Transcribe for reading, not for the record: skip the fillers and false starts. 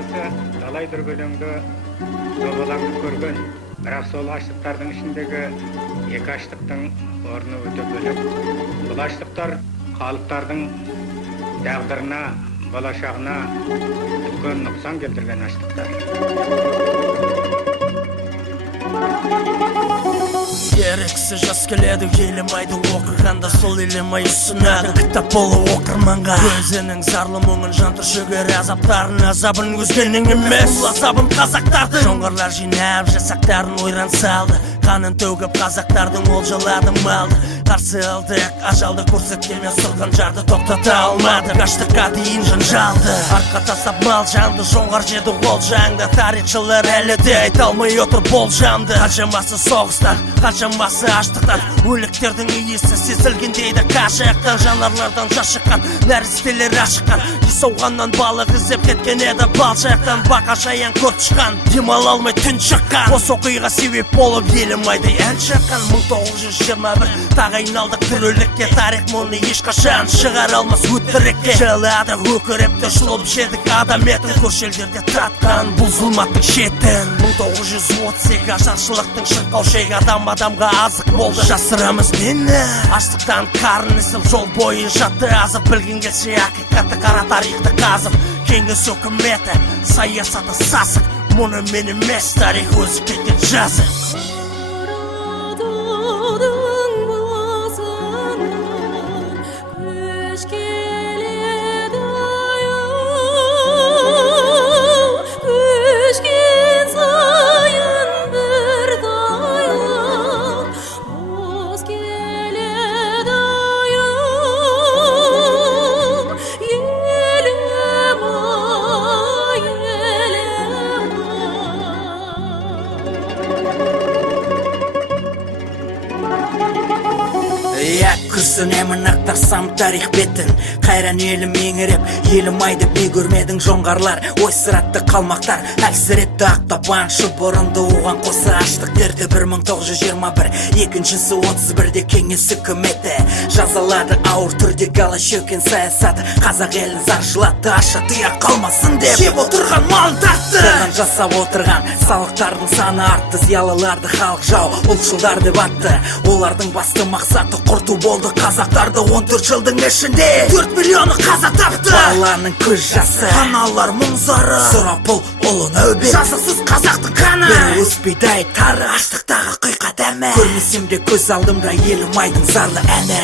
атасы талай дүрбелеңде зобалаңды көрген, бірақ сол аштықтардың ішіндегі екі аштықтың орны өте бөлек. Бұл аштықтар халықтардың тағдырына, болашағына үлкен нұқсан келтірген аштықтар. Ерексі жас келеді, елемайды оқырғанда сол елемай ұсынады кітап болу оқырманға. Өзінің зарлы мұңын жан түршігер азаптарын, азабын өзгенің емес, бұл азабын қазақтардың. Жоңғарлар жинап жасақтарын ойран салды, қанын төгіп қазақтардың олжалады малды. Қарсы алдық, ажалды көрсеткенмен сұрған жарды тоқтата алмады. Аштыққа дейін жанжалды, артқа тастап мал жанды, жоңғар жеді ол жаңды. Тарихшылар әлі де айта алмай отыр болжамды. Қаншамасы соғыстар, қаншамасы аштықтан, өліктердің иісі сезілген дейді қашықтан. Жанарлардан жас шыққан, нәрестелер ашыққан, исауғаннан балық іздеп кеткен еді балшақтан. Бақа шаян көрт шыққан, демала алмай түн шыққан, осы оқиға себеп болып елім айдай ән шыққан. 1921 тағайындалдық түрілікке, тарих мұны ешқашан шығар алмас өтірікке. Жылады өкіріпті жұлып жедік адам етін, көрші елдерде татқан бұл зұлматтың шетін. 1932 ашаршылықтың шырқау шегі, адамға азық болды, жасырамыз нені. Аштықтан қарын ісіп жол бойы жатты азып, білген келсе ақиқатты қара тарихты қазып. Кеңес өкіметі саясаты сасық, мұны мен емес, тарих өзі кеткен жазық. Күрсінемін ақтарсам тарих бетін, қайран елім еңіреп, елім айды бей көрмедің жоңғарлар, ой сыратты қалмақтар, әлсіретті ақтабан, шұбырынды оған қосы аштық дерді. 1921, екіншісі 31-де кеңес үкіметі жазалады ауыр түрде голощекин саясаты. Қазақ елін заржылатты, аша тұя қалмасын деп, жеп отырған малын тартты. Соған жасап отырған салықтардың саны артты, зиялыларды халық жау, ұлтшылдар деп атты. Олардың басты мақсаты құрту болды қазақтарды. 14 жылдың ішінде 4 миллионы қаза тапты. Балаларының көз жасы, аналар мұңзары, сұрапыл ұлы нәубет, жазықсыз қазақтың қаны, бір өспейді тары аштықтағы құйқа дәмі. Көрмесем де көз алдымда елім айдың зарлы әні.